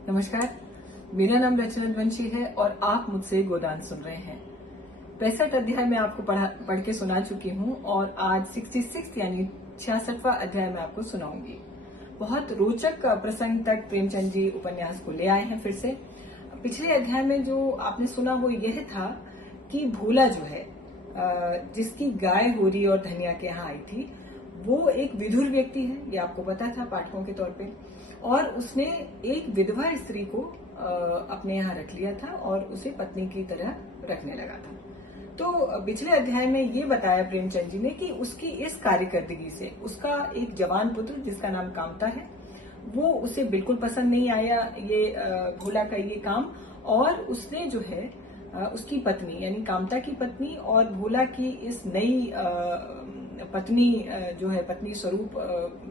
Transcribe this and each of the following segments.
नमस्कार, मेरा नाम रचना वंशी है और आप मुझसे गोदान सुन रहे हैं। 65 अध्याय में आपको पढ़ के सुना चुकी हूँ और आज 66 यानी 66वां अध्याय में आपको सुनाऊंगी। बहुत रोचक प्रसंग तक प्रेमचंद जी उपन्यास को ले आए हैं फिर से। पिछले अध्याय में जो आपने सुना वो यह था कि भोला जो है, जिसकी गाय होरी और धनिया के यहाँ आई थी, वो एक विधुर व्यक्ति है, ये आपको पता था पाठकों के तौर पे, और उसने एक विधवा स्त्री को अपने यहाँ रख लिया था और उसे पत्नी की तरह रखने लगा था। तो पिछले अध्याय में ये बताया प्रेमचंद जी ने कि उसकी इस कार्यकर्दगी से उसका एक जवान पुत्र जिसका नाम कामता है, वो उसे बिल्कुल पसंद नहीं आया ये भोला का ये काम, और उसने जो है उसकी पत्नी यानी कामता की पत्नी और भोला की इस नई पत्नी जो है पत्नी स्वरूप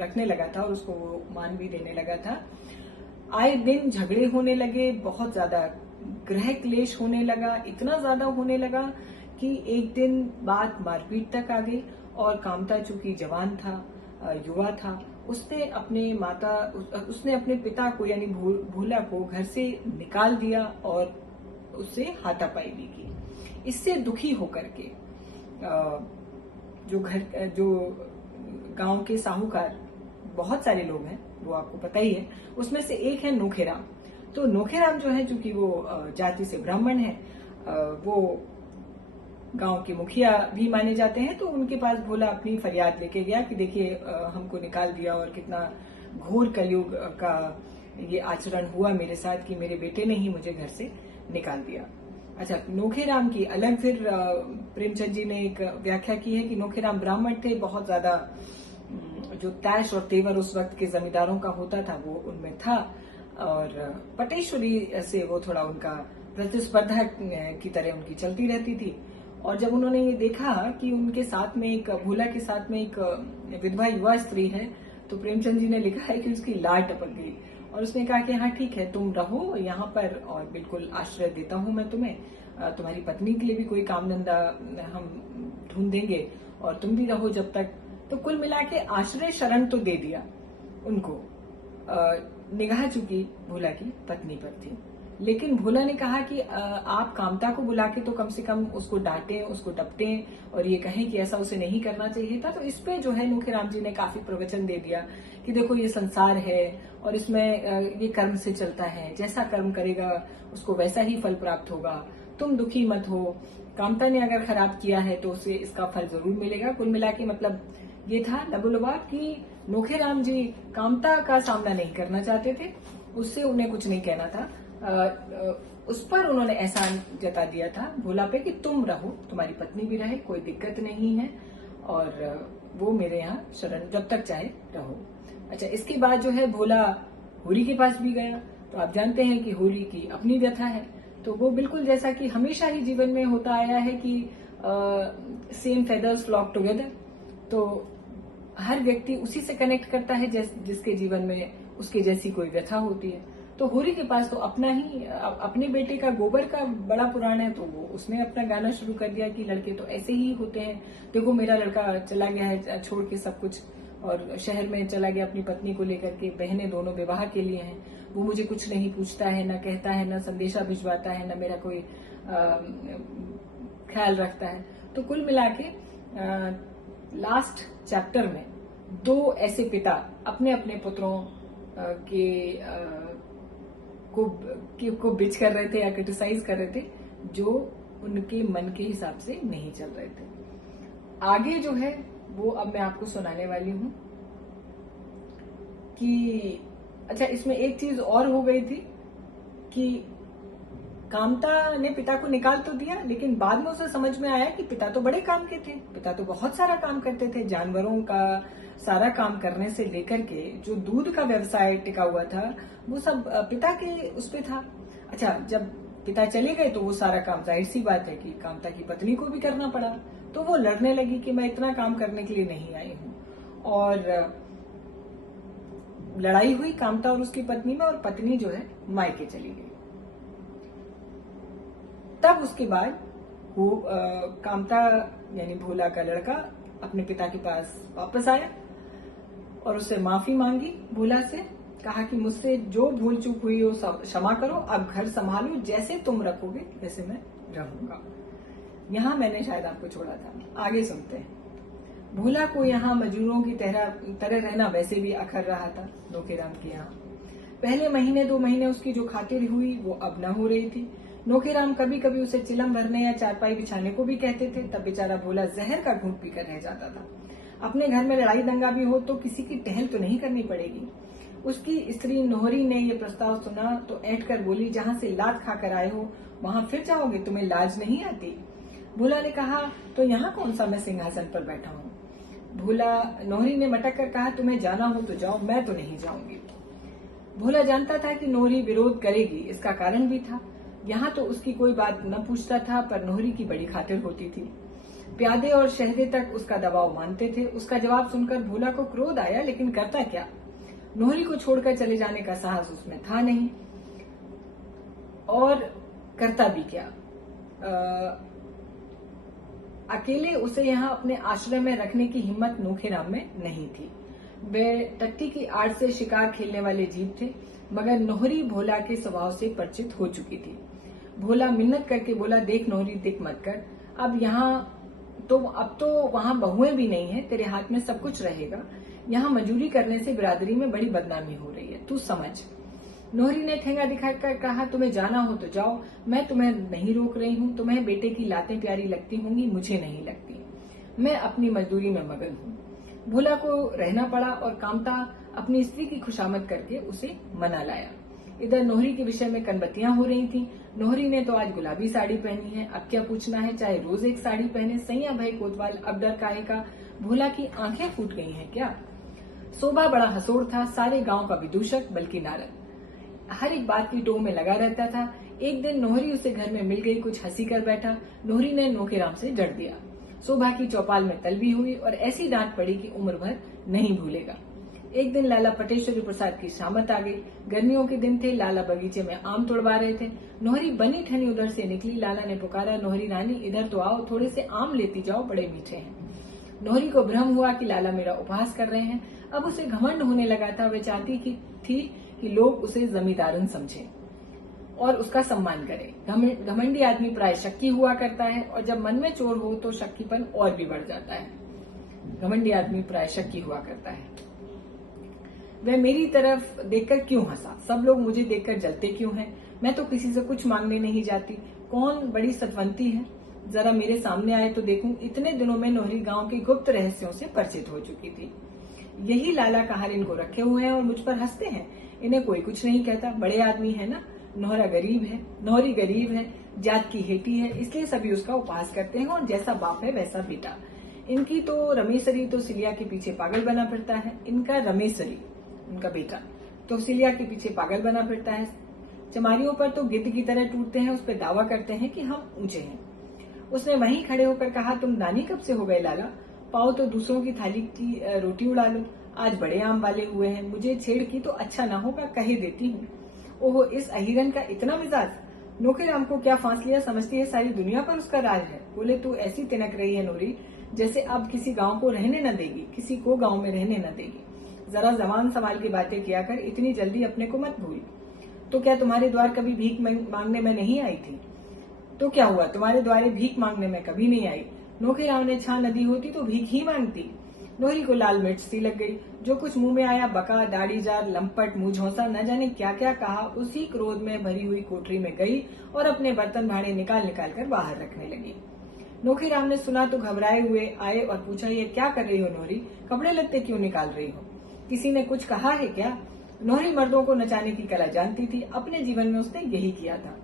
रखने लगा था और उसको वो मान भी देने लगा था। आए दिन झगड़े होने लगे, बहुत ज्यादा गृह क्लेश होने लगा, इतना ज्यादा होने लगा कि एक दिन बात मारपीट तक आ गई। और कामता चूंकि जवान था, युवा था, उसने अपने पिता को यानी भोला को घर से निकाल दिया और उससे हाथापाई भी की। इससे दुखी होकर के जो गांव के साहूकार, बहुत सारे लोग हैं, वो आपको पता ही है, उसमें से एक है नोखेराम। तो नोखेराम जो है, चूंकि वो जाति से ब्राह्मण है, वो गांव के मुखिया भी माने जाते हैं, तो उनके पास भोला अपनी फरियाद लेके गया कि देखिए हमको निकाल दिया और कितना घोर कलयुग का ये आचरण हुआ मेरे साथ कि मेरे बेटे ने ही मुझे घर से निकाल दिया। अच्छा, नोखेराम की अलग फिर प्रेमचंद जी ने एक व्याख्या की है कि नोखेराम ब्राह्मण थे, बहुत ज्यादा जो तैश और तेवर उस वक्त के जमींदारों का होता था वो उनमें था, और पटेश्वरी से वो थोड़ा उनका प्रतिस्पर्धा की तरह उनकी चलती रहती थी। और जब उन्होंने ये देखा कि उनके साथ में एक भोला के साथ में एक विधवा युवा स्त्री है, तो प्रेमचंद जी ने लिखा है कि उसकी लार टपक गई और उसने कहा कि हाँ ठीक है, तुम रहो यहाँ पर और बिल्कुल आश्रय देता हूँ मैं तुम्हें, तुम्हारी पत्नी के लिए भी कोई काम धंधा हम ढूंढ देंगे और तुम भी रहो जब तक। तो कुल मिला के आश्रय शरण तो दे दिया उनको। निगाह चूंकि भोला की पत्नी पर थी, लेकिन भोला ने कहा कि आप कामता को बुला के तो कम से कम उसको डांटें, उसको डपटें और ये कहें कि ऐसा उसे नहीं करना चाहिए था। तो इस पे जो है नोखेराम जी ने काफी प्रवचन दे दिया कि देखो ये संसार है और इसमें ये कर्म से चलता है, जैसा कर्म करेगा उसको वैसा ही फल प्राप्त होगा, तुम दुखी मत हो, कामता ने अगर खराब किया है तो उसे इसका फल जरूर मिलेगा। कुल मिला के मतलब ये था लबोलबाब कि नोखेराम जी कामता का सामना नहीं करना चाहते थे, उससे उन्हें कुछ नहीं कहना था। उस पर उन्होंने एहसान जता दिया था भोला पे कि तुम रहो, तुम्हारी पत्नी भी रहे, कोई दिक्कत नहीं है और वो मेरे यहाँ शरण जब तक चाहे रहो। अच्छा, इसके बाद जो है भोला होरी के पास भी गया। तो आप जानते हैं कि होरी की अपनी व्यथा है, तो वो बिल्कुल जैसा कि हमेशा ही जीवन में होता आया है कि सेम फेदर्स फ्लॉक टुगेदर, तो हर व्यक्ति उसी से कनेक्ट करता है जिसके जीवन में उसके जैसी कोई व्यथा होती है। तो होरी के पास तो अपने बेटे का गोबर का बड़ा पुराण है, तो वो उसने अपना गाना शुरू कर दिया कि लड़के तो ऐसे ही होते हैं, देखो मेरा लड़का चला गया है छोड़ के सब कुछ और शहर में चला गया अपनी पत्नी को लेकर के, बहनें दोनों विवाह के लिए हैं, वो मुझे कुछ नहीं पूछता है, ना कहता है, ना संदेशा भिजवाता है, ना मेरा कोई ख्याल रखता है। तो कुल मिला के लास्ट चैप्टर में दो ऐसे पिता अपने अपने पुत्रों को बिच कर रहे थे या क्रिटिसाइज कर रहे थे जो उनके मन के हिसाब से नहीं चल रहे थे। आगे जो है वो अब मैं आपको सुनाने वाली हूं कि अच्छा, इसमें एक चीज और हो गई थी कि कामता ने पिता को निकाल तो दिया, लेकिन बाद में उसे समझ में आया कि पिता तो बड़े काम के थे, पिता तो बहुत सारा काम करते थे, जानवरों का सारा काम करने से लेकर के जो दूध का व्यवसाय टिका हुआ था वो सब पिता के उस पे था। अच्छा, जब पिता चले गए तो वो सारा काम जाहिर सी बात है कि कामता की पत्नी को भी करना पड़ा, तो वो लड़ने लगी कि मैं इतना काम करने के लिए नहीं आई हूँ, और लड़ाई हुई कामता और उसकी पत्नी में, और पत्नी जो है मायके चली गई। तब उसके बाद वो कामता यानी भोला का लड़का अपने पिता के पास वापस आया और उससे माफी मांगी भोला से कहा कि मुझसे जो भूल चूक हुई हो सब क्षमा करो, अब घर संभालो, जैसे तुम रखोगे वैसे मैं रहूंगा। यहाँ मैंने शायद आपको छोड़ा था, आगे सुनते हैं। भोला को यहाँ मजदूरों की तरह रहना वैसे भी अखर रहा था नोखेराम के यहाँ। पहले महीने 2 महीने उसकी जो खातिर हुई वो अब न हो रही थी। नोखेराम कभी कभी उसे चिलम भरने या चारपाई बिछाने को भी कहते थे, तब बेचारा भोला जहर का घूंट पीकर रह जाता था। अपने घर में लड़ाई दंगा भी हो तो किसी की टहल तो नहीं करनी पड़ेगी। उसकी स्त्री नोहरी ने ये प्रस्ताव सुना तो ऐंठ कर बोली, जहाँ से लात खाकर आए हो वहाँ फिर जाओगे, तुम्हें लाज नहीं आती? भोला ने कहा, तो यहाँ कौन सा मैं सिंहासन पर बैठा हूँ। नोहरी ने मटक कर कहा, तुम्हें जाना हो तो जाओ, मैं तो नहीं जाऊंगी। भोला जानता था कि नोहरी विरोध करेगी, इसका कारण भी था। यहाँ तो उसकी कोई बात न पूछता था, पर नोहरी की बड़ी खातिर होती थी। प्यादे और शहदे तक उसका दबाव मानते थे। उसका जवाब सुनकर भोला को क्रोध आया, लेकिन करता क्या? नोहरी को छोड़कर चले जाने का साहस उसमें था नहीं, और करता भी क्या? अकेले उसे यहाँ अपने आश्रय में रखने की हिम्मत नोखेराम में नहीं थी। वे टट्टी की आड़ से शिकार खेलने वाले जीव थे, मगर नोहरी भोला के स्वभाव से परिचित हो चुकी थी। भोला मिन्नत करके बोला, देख नोहरी, दिक मत कर, अब तो वहाँ बहुएं भी नहीं है, तेरे हाथ में सब कुछ रहेगा। यहाँ मजूरी करने से बिरादरी में बड़ी बदनामी हो रही है, तू समझ। नोहरी ने ठेंगा दिखाकर कहा, तुम्हें जाना हो तो जाओ, मैं तुम्हें नहीं रोक रही हूँ। तुम्हें बेटे की लातें प्यारी लगती होंगी, मुझे नहीं लगती। मैं अपनी मजदूरी में मगन हूँ। भोला को रहना पड़ा और कामता अपनी स्त्री की खुशामद करके उसे मना लाया। इधर नोहरी के विषय में कनबत्तियां हो रही थीं। नोहरी ने तो आज गुलाबी साड़ी पहनी है, अब क्या पूछना है, चाहे रोज एक साड़ी पहने। सैया भाई कोतवाल, अब डर काहे का? भोला की आंखें फूट गई हैं क्या? शोभा बड़ा हसोड़ था, सारे गांव का विदूषक, बल्कि नारद। हर एक बात की टोह में लगा रहता था। एक दिन नोहरी उसे घर में मिल गई, कुछ हंसी कर बैठा। नोहरी ने नोखेराम से जड़ दिया। शोभा की चौपाल में तलबी हुई और ऐसी डांट पड़ी कि उम्र भर नहीं भूलेगा। एक दिन लाला पटेश्वरी प्रसाद की शामत आ गई। गर्मियों के दिन थे, लाला बगीचे में आम तोड़वा रहे थे। नोहरी बनी ठनी उधर से निकली। लाला ने पुकारा, नोहरी रानी इधर तो आओ, थोड़े से आम लेती जाओ, बड़े मीठे हैं। नोहरी को भ्रम हुआ कि लाला मेरा उपहास कर रहे हैं। अब उसे घमंड होने लगा था। वे चाहती थी कि लोग उसे जमींदारन समझे और उसका सम्मान करे। घमंडी आदमी प्राय शक्की हुआ करता है, और जब मन में चोर हो तो शक्कीपन और भी बढ़ जाता है। घमंडी आदमी प्राय शक्की हुआ करता है। वह मेरी तरफ देखकर क्यों हंसा? सब लोग मुझे देखकर जलते क्यों हैं? मैं तो किसी से कुछ मांगने नहीं जाती। कौन बड़ी सतवंती है, जरा मेरे सामने आए तो देखूं। इतने दिनों में नोहरी गांव के गुप्त रहस्यों से परिचित हो चुकी थी। यही लाला कहार इनको रखे हुए हैं और मुझ पर हंसते हैं। इन्हें कोई कुछ नहीं कहता, बड़े आदमी है ना। नोहरी गरीब है, जात की हेटी है, इसलिए सभी उसका उपहास करते हैं, और जैसा बाप है वैसा बेटा। इनकी तो रमेशरी तो सिलिया के पीछे पागल बना फिरता है। इनका रमेशरी, उनका बेटा, तो सिलिया के पीछे पागल बना फिरता है। चमारियों पर तो गिद्ध की तरह टूटते हैं, उस पर दावा करते हैं कि हम ऊंचे हैं। उसने वहीं खड़े होकर कहा, तुम दानी कब से हो गए लाला? पाओ तो दूसरों की थाली की रोटी उड़ा लो। आज बड़े आम वाले हुए हैं, मुझे छेड़ की तो अच्छा ना होगा, कहे देती हूँ। ओहो, इस अहिरन का इतना मिजाज! नोखेराम को क्या फांस लिया समझती है, सारी दुनिया पर उसका राज है। बोले, तू ऐसी तिनक रही है नोरी, जैसे अब किसी गांव को रहने न देगी, किसी को गांव में रहने न देगी। जरा जबान संभाल की बातें किया कर, इतनी जल्दी अपने को मत भूल। तो क्या तुम्हारे द्वार कभी भीख मांगने में नहीं आई थी? तो क्या हुआ, तुम्हारे द्वारे भीख मांगने में कभी नहीं आई। नोखेराम ने छां नदी होती तो भीख ही मांगती। नोहरी को लाल मिर्च सी लग गई। जो कुछ मुंह में आया, बका, दाढ़ीजार, लंपट, मुंह झोंसा, न जाने क्या क्या कहा। उसी क्रोध में भरी हुई कोठरी में गई और अपने बर्तन भाड़े निकाल कर बाहर रखने लगी। नोखेराम ने सुना तो घबराए हुए आए और पूछा, ये क्या कर रही हो नोहरी? कपड़े लत्ते क्यों निकाल रही हो? किसी ने कुछ कहा है क्या? नोहरी मर्दों को नचाने की कला जानती थी, अपने जीवन में उसने यही किया था।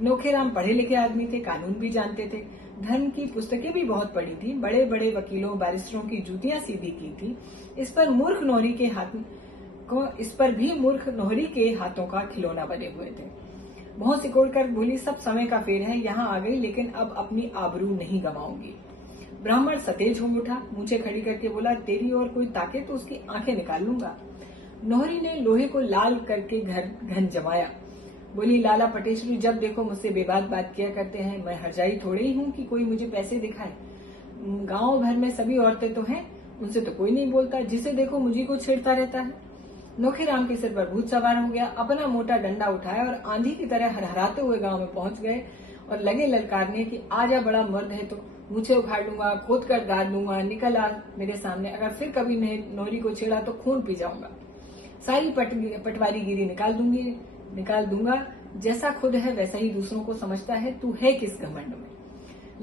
नोखेराम पढ़े लिखे आदमी थे, कानून भी जानते थे, धर्म की पुस्तकें भी बहुत पढ़ी थी, बड़े बड़े वकीलों बैरिस्टरों की जूतियां सीधी की थी। इस पर भी मूर्ख नोहरी के हाथों का खिलौना बने हुए थे। बहुत सिकोड़ कर बोली, सब समय का फेर है, यहाँ आ गई, लेकिन अब अपनी आबरू नहीं गंवाऊंगी। ब्राह्मण सतेज हो उठा, मूछे खड़ी करके बोला, तेरी और कोई ताके तो उसकी आंखें निकाल लूंगा। नोहरी ने लोहे को लाल करके घन जमाया। बोली, लाला पटेश्वरी जब देखो मुझसे बेबात बात किया करते हैं। मैं हरजाई थोड़े ही हूँ कि कोई मुझे पैसे दिखाए। गांव भर में सभी औरतें तो हैं, उनसे तो कोई नहीं बोलता, जिसे देखो मुझी को छेड़ता रहता है। नोखेराम के सिर पर भूत सवार हो गया, अपना मोटा डंडा उठाया और आंधी की तरह हरहराते हुए गांव में पहुंच गए और लगे ललकारने कि आजा बड़ा मर्द है तो मूछे उखाड़ लूंगा, खोद कर गाड़ लूंगा, निकल आ मेरे सामने, अगर फिर कभी नोहरी को छेड़ा तो खून पी जाऊंगा, सारी पटवारी गिरी निकाल दूंगा, जैसा खुद है वैसा ही दूसरों को समझता है, तू है किस घमंड में।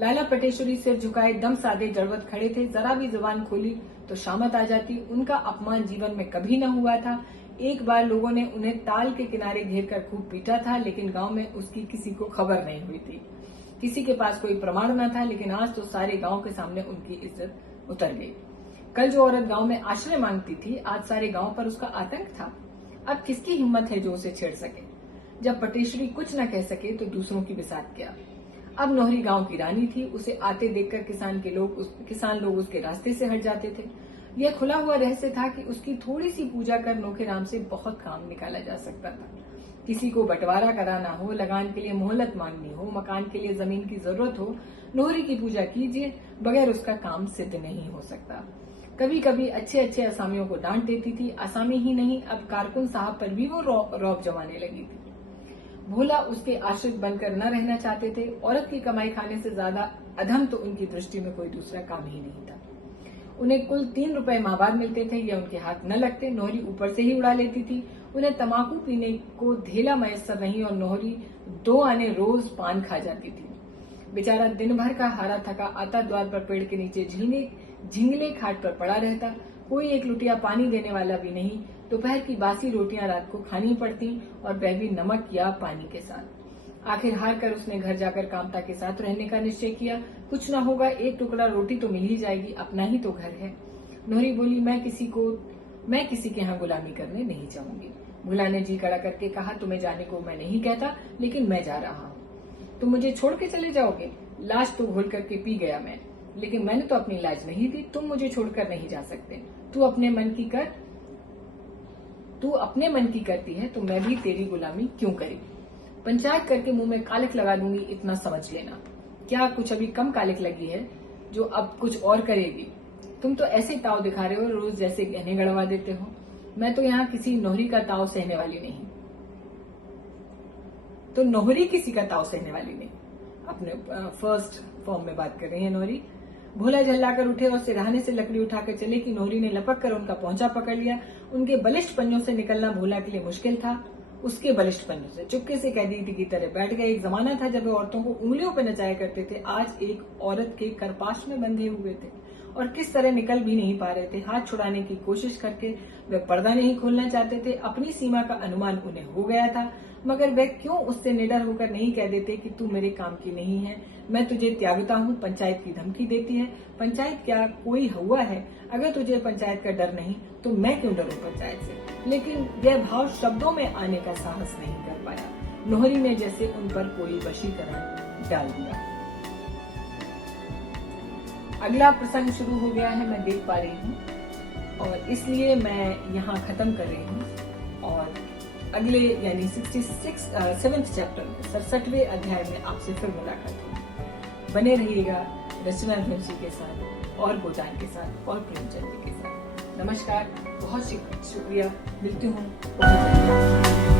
लाला पटेश्वरी सिर झुकाए दम साधे जड़वत खड़े थे, जरा भी जुबान खोली तो शामत आ जाती। उनका अपमान जीवन में कभी न हुआ था। एक बार लोगों ने उन्हें ताल के किनारे घेर कर खूब पीटा था, लेकिन गांव में उसकी किसी को खबर नहीं हुई थी। किसी के पास कोई प्रमाण न था, लेकिन आज तो सारे गांव के सामने उनकी इज्जत उतर गई। कल जो औरत गांव में आश्रय मांगती थी, आज सारे गांव पर उसका आतंक था। अब किसकी हिम्मत है जो उसे छेड़ सके। जब पटेश्वरी कुछ न कह सके तो दूसरों की बिसात क्या। अब नोहरी गांव की रानी थी, उसे आते देखकर किसान लोग उसके रास्ते से हट जाते थे। यह खुला हुआ रहस्य था कि उसकी थोड़ी सी पूजा कर नोखेराम से बहुत काम निकाला जा सकता था। किसी को बंटवारा कराना हो, लगान के लिए मोहलत मांगनी हो, मकान के लिए जमीन की जरूरत हो, नोहरी की पूजा कीजिए, बगैर उसका काम सिद्ध नहीं हो सकता। कभी कभी अच्छे अच्छे असामियों को डांट देती थी। असामी ही नहीं, अब कारकुन साहब पर भी वो रौब जमाने लगी थी। भोला उसके आश्रित बनकर न रहना चाहते थे। औरत की कमाई खाने से ज्यादा अधम तो उनकी दृष्टि में कोई दूसरा काम ही नहीं था। उन्हें कुल 3 रुपए माहवार मिलते थे, यह उनके हाथ न लगते। नोहरी ऊपर से ही उड़ा लेती थी। उन्हें तमाकू पीने को धेला मयस्सर नहीं और नोहरी 2 आने रोज पान खा जाती थी। बेचारा दिन भर का हारा थका आता द्वार पर पेड़ के नीचे झिंगले खाट पर पड़ा रहता। कोई एक लुटिया पानी देने वाला भी नहीं। दोपहर की बासी रोटियां रात को खानी पड़ती और वह भी नमक या पानी के साथ। आखिर हार कर उसने घर जाकर कामता के साथ रहने का निश्चय किया। कुछ न होगा, एक टुकड़ा रोटी तो मिल ही जाएगी, अपना ही तो घर है। नोहरी बोली, मैं किसी के यहाँ गुलामी करने नहीं चाहूंगी। भोला ने जी कड़ा करके कहा, तुम्हें जाने को मैं नहीं कहता, लेकिन मैं जा रहा हूँ। तुम मुझे छोड़ के चले जाओगे? लाश तो घोल करके पी गया मैं, लेकिन मैंने तो अपनी लाज नहीं दी। तुम मुझे छोड़कर नहीं जा सकते। तू अपने मन की करती है तो मैं भी तेरी गुलामी क्यों करी। पंचायत करके मुंह में कालिक लगा दूंगी, इतना समझ लेना। क्या कुछ अभी कम कालिक लगी है जो अब कुछ और करेगी? तुम तो ऐसे ताव दिखा रहे हो, रोज जैसे गहने गड़वा देते हो। मैं तो यहाँ किसी नोहरी का ताव सहने वाली नहीं। तो नोहरी किसी का ताव सहने वाली नहीं। अपने फर्स्ट फॉर्म में बात कर रही है नोहरी। भोला झल्लाकर उठे और सिरहाने से लकड़ी उठाकर चले कि नोहरी ने लपक कर उनका पहुंचा पकड़ लिया। उनके बलिष्ठ पंजों से निकलना भोला के लिए मुश्किल था। उसके बलिष्ठ पंजों से चुपके से कैदी की तरह बैठ गए। एक जमाना था जब वे औरतों को उंगलियों पर नचाया करते थे, आज एक औरत के करपाश में बंधे हुए थे और किस तरह निकल भी नहीं पा रहे थे। हाथ छुड़ाने की कोशिश करके वे पर्दा नहीं खोलना चाहते थे। अपनी सीमा का अनुमान उन्हें हो गया था, मगर वे क्यों उससे निडर होकर नहीं कह देते कि तू मेरे काम की नहीं है, मैं तुझे त्यागता हूँ। पंचायत की धमकी देती है। पंचायत क्या कोई हुआ है? अगर तुझे पंचायत का डर नहीं तो मैं क्यों डरूं पंचायत से? लेकिन यह भाव शब्दों में आने का साहस नहीं कर पाया। नोहरी ने जैसे उन पर कोई वशीकरण डाल दिया। अगला प्रसंग शुरू हो गया है, मैं देख पा रही हूँ, और इसलिए मैं यहाँ खत्म कर रही हूँ। और अगले यानी 7th चैप्टर में 67वें अध्याय में आपसे फिर मुलाकात होगी। बने रहिएगा रचना ध्वंसी के साथ और गोदान के साथ और प्रेमचंद के साथ। नमस्कार, बहुत शुक्रिया, मिलती हूँ बहुत जल्दी।